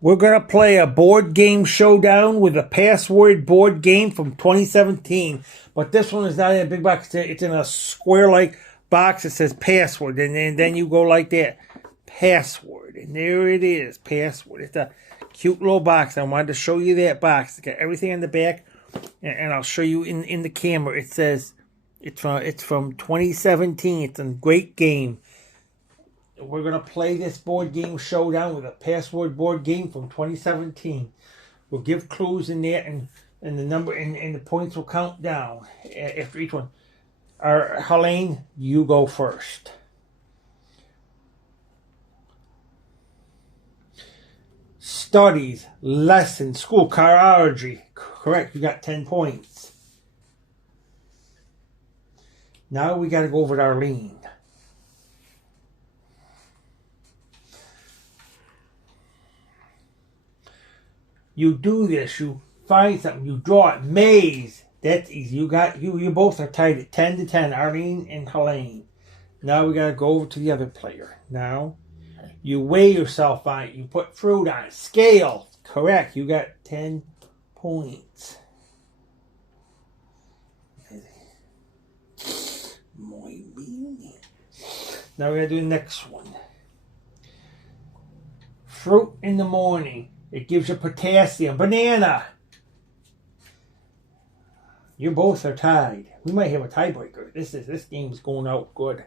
We're going to play a board game showdown with a password board game from 2017. But this one is not in a big box. It's in a square-like box that says password. And then you go like that. Password. And there it is. Password. It's a cute little box. I wanted to show you that box. It's got everything in the back. And I'll show you in the camera. It says it's from 2017. It's a great game. We're going to play this board game showdown with a password board game from 2017. We'll give clues in there, and the number and the points will count down after each one. Helene, you go first. Studies, lesson, school, carology. Correct, you got 10 points. Now we got to go over to Arlene. You do this. You find something. You draw it. Maze. That's easy. You both are tied at 10 to 10. Arlene and Helene. Now we gotta go over to the other player. Now you weigh yourself on it. You put fruit on it. Scale. Correct. You got 10 points. Now we're gonna do the next one. Fruit in the morning. It gives you potassium. Banana. You both are tied. We might have a tiebreaker. This game is going out good.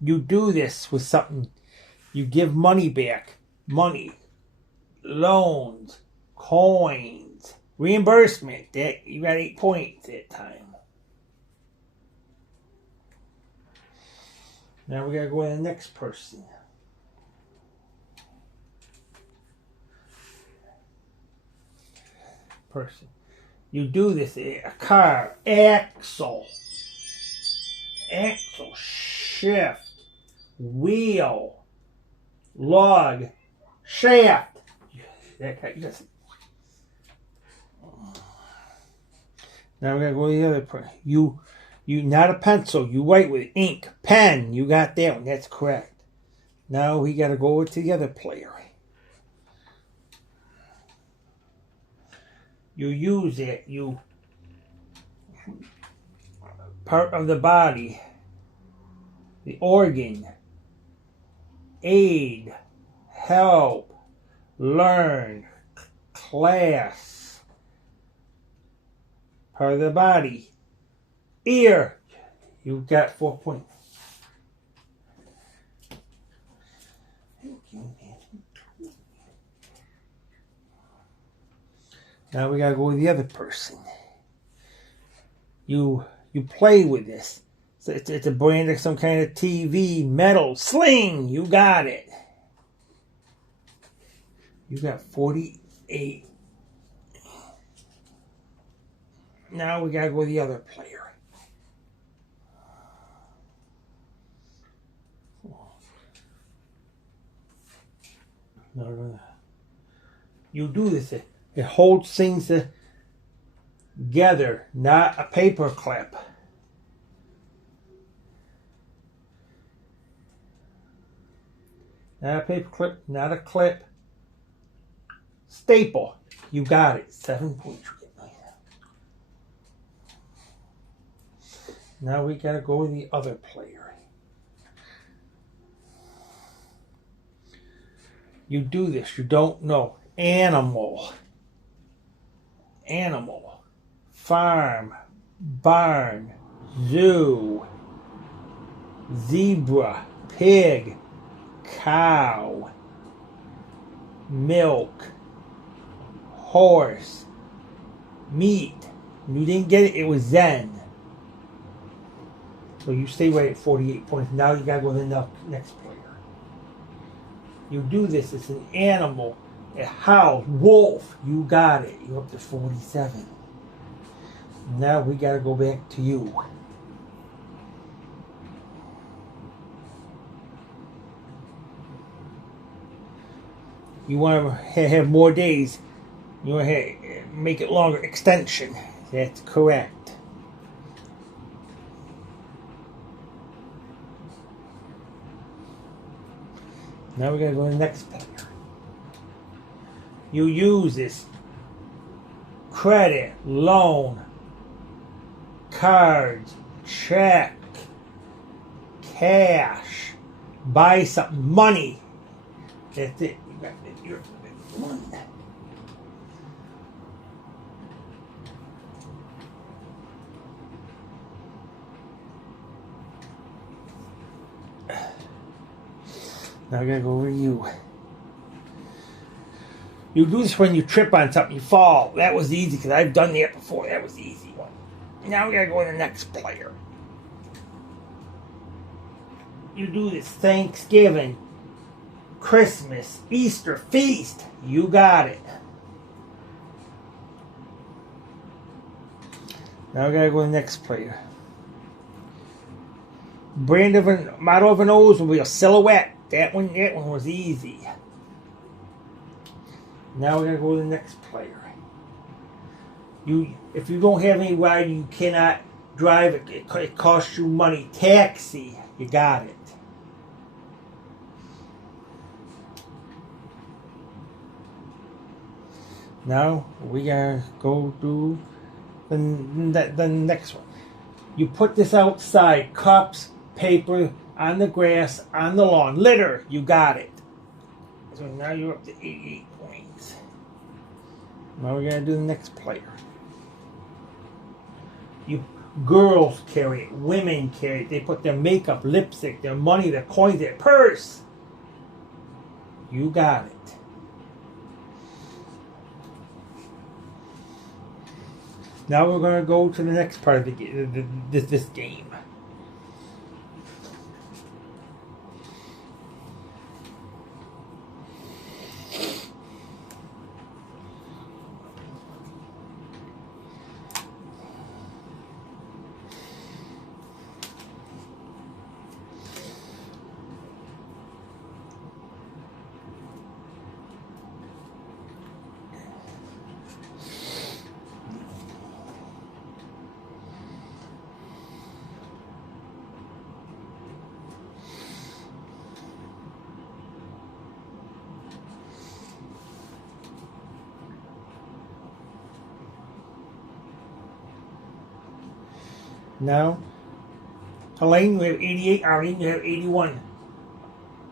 You do this with something. You give money back. Money. Loans. Coins. Reimbursement. You got 8 points that time. Now we gotta go to the next person. You do this. A car. Axle. Shift. Wheel. Log. Shaft. Now we're gonna go to the other person. You not a pencil. You write with ink. Pen. You got that one. That's correct. Now we gotta go over to the other player. You use it. Part of the body. The organ. Aid. Help. Learn. Class. Part of the body. Ear. You got 4 points. Now we gotta go with the other person. You play with this. So it's a brand of some kind of TV, metal, sling. You got it. You got 48. Now we gotta go with the other player. No. You do this. It holds things together, not a paper clip. Not a paper clip, not a clip. Staple. You got it. 7 points. Now we gotta go with the other player. You do this. You don't know. Animal. Farm, barn, zoo, zebra, pig, cow, milk, horse, meat. You didn't get it, it was Zen. So you stay right at 48 points. Now you gotta go to the next player. You do this, it's an animal. A house, wolf, you got it. You're up to 47. Now we gotta go back to you. You want to have more days. You want to make it longer. Extension. That's correct. Now we're going to go to the next player. You use this credit, loan, cards, check, cash, buy something, money. That's it. You got your one. Now I gotta go over you. You do this when you trip on something, you fall. That was easy because I've done that before. That was the easy one. Now we gotta go to the next player. You do this Thanksgiving, Christmas, Easter, feast. You got it. Now we gotta go to the next player. Brand of a model of an Oldsmobile, silhouette. That one was easy. Now we're gonna go to the next player. If you don't have any ride, you cannot drive it. It costs you money. Taxi, you got it. Now we gotta go do the next one. You put this outside, cups, paper, on the grass, on the lawn, litter, you got it. So now you're up to 88 points. Now we're gonna do the next player. Girls carry it, women carry it. They put their makeup, lipstick, their money, their coins, their purse. You got it. Now we're going to go to the next part of this game. Now, Elaine, you have 88. Arlene, you have 81.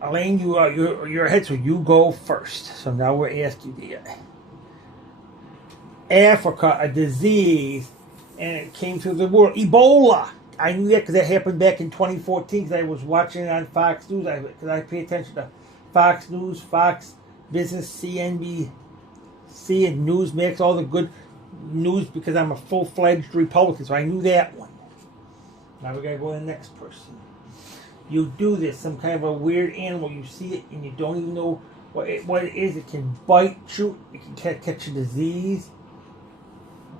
Elaine, you're ahead, so you go first. So now we're asking you Africa, a disease, and it came through the world. Ebola. I knew that because that happened back in 2014 because I was watching it on Fox News. Because I pay attention to Fox News, Fox Business, CNBC, and Newsmax, all the good news because I'm a full-fledged Republican, so I knew that one. Now we gotta go to the next person. You do this, some kind of a weird animal. You see it and you don't even know what it is. It can bite you. It can catch a disease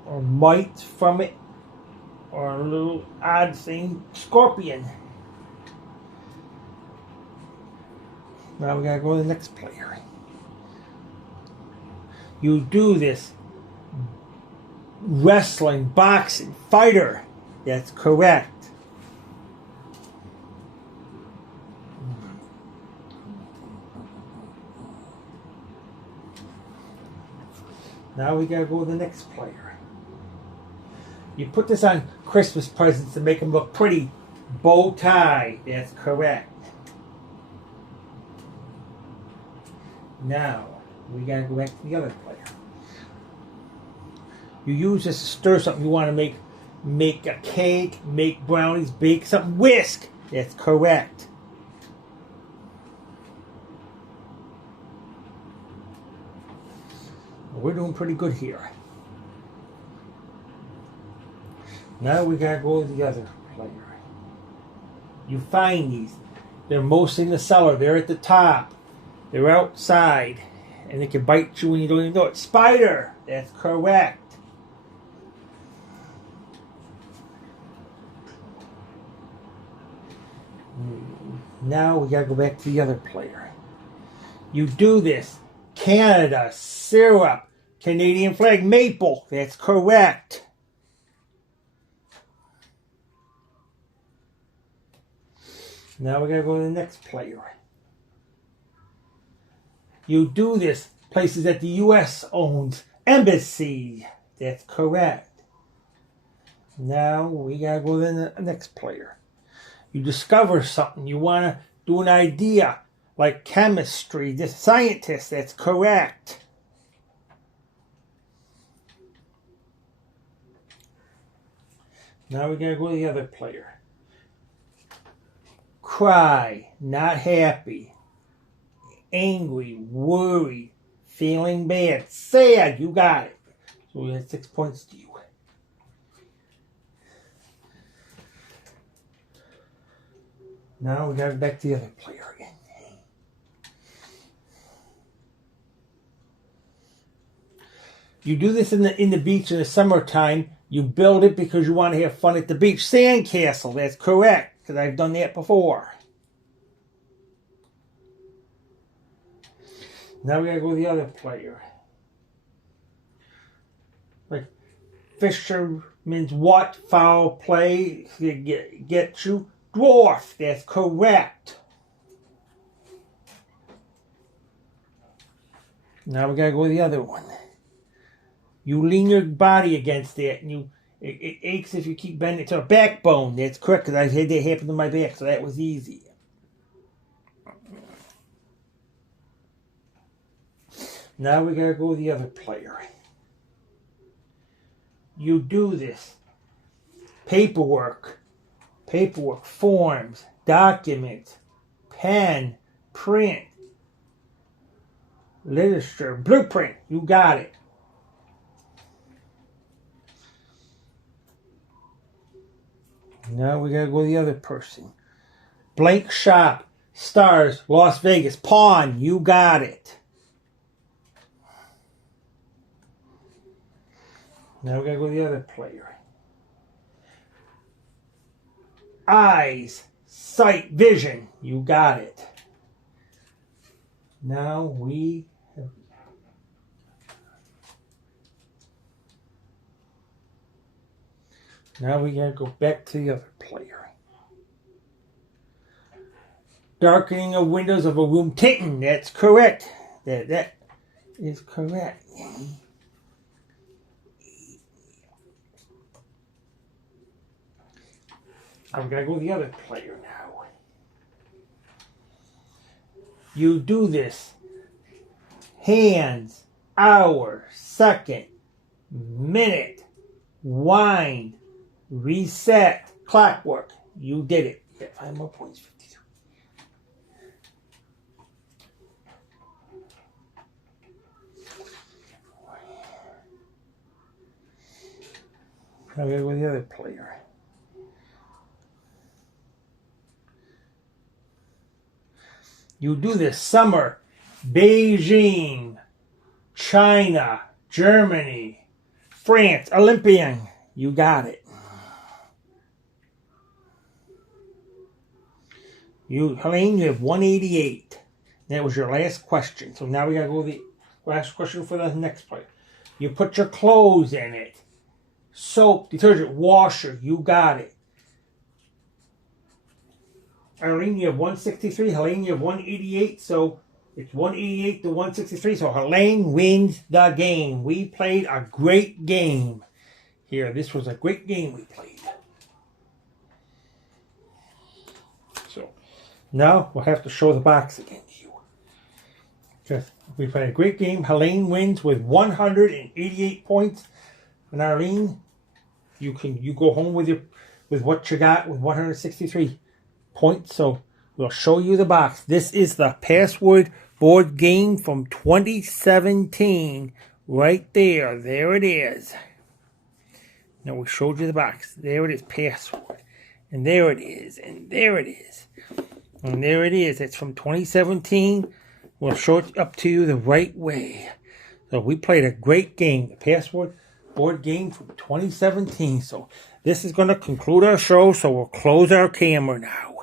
or mites from it, or a little odd thing, scorpion. Now we gotta go to the next player. You do this wrestling, boxing, fighter. That's correct. Now we gotta go to the next player. You put this on Christmas presents to make them look pretty. Bow tie. That's correct. Now we gotta go back to the other player. You use this to stir something you want to make a cake, make brownies, bake something. Whisk. That's correct. We're doing pretty good here. Now we gotta go to the other player. You find these. They're mostly in the cellar. They're at the top. They're outside. And they can bite you when you don't even know it. Spider. That's correct. Now we gotta go back to the other player. You do this. Canada, syrup, Canadian flag, maple. That's correct. Now we're going to go to the next player. You do this places that the U.S. owns. Embassy. That's correct. Now we gotta go to the next player. You discover something. You want to do an idea like chemistry. The scientist. That's correct. Now we gotta go to the other player. Cry. Not happy. Angry. Worried. Feeling bad. Sad. You got it. So we had 6 points to you. Now we got back to the other player again. You do this in the beach in the summertime. You build it because you want to have fun at the beach. Sandcastle. That's correct, because I've done that before. Now we gotta go to the other player. Like fisherman's what? Foul play. Get you. Dwarf. That's correct. Now we gotta go to the other one. You lean your body against that, and it aches if you keep bending it to a backbone. That's correct, because I had that happen to my back, so that was easy. Now we gotta go to the other player. You do this. Paperwork, forms, documents, pen, print, literature, blueprint. You got it. Now we gotta go to the other person. Blank shop, stars, Las Vegas, pawn. You got it. Now we gotta go to the other player. Eyes, sight, vision. You got it. Now we have... Now we gotta go back to the other player. Darkening of windows of a room. Tinting. That's correct. That is correct. I'm going to go to the other player now. You do this. Hands, hour, second, minute, wind, reset, clockwork. You did it. You got 5 more points. 52. Now we gotta go to the other player. You do this. Summer, Beijing, China, Germany, France, Olympian. You got it. Helene, you have 188. That was your last question. So now we got to go to the last question for the next player. You put your clothes in it. Soap, detergent, washer. You got it. Arlene, you have 163. Helene, you have 188. So it's 188 to 163. So Helene wins the game. We played a great game here. This was a great game we played. So now we'll have to show the box again to you. Because we played a great game. Helene wins with 188 points. And Arlene, you go home with what you got with 163 points. So we'll show you the box. This is the Password board game from 2017. Right there. There it is. Now we showed you the box. There it is. Password. And there it is. And there it is. And there it is. It's from 2017. We'll show it up to you the right way. So we played a great game. The Password board game from 2017. So this is going to conclude our show. So we'll close our camera now.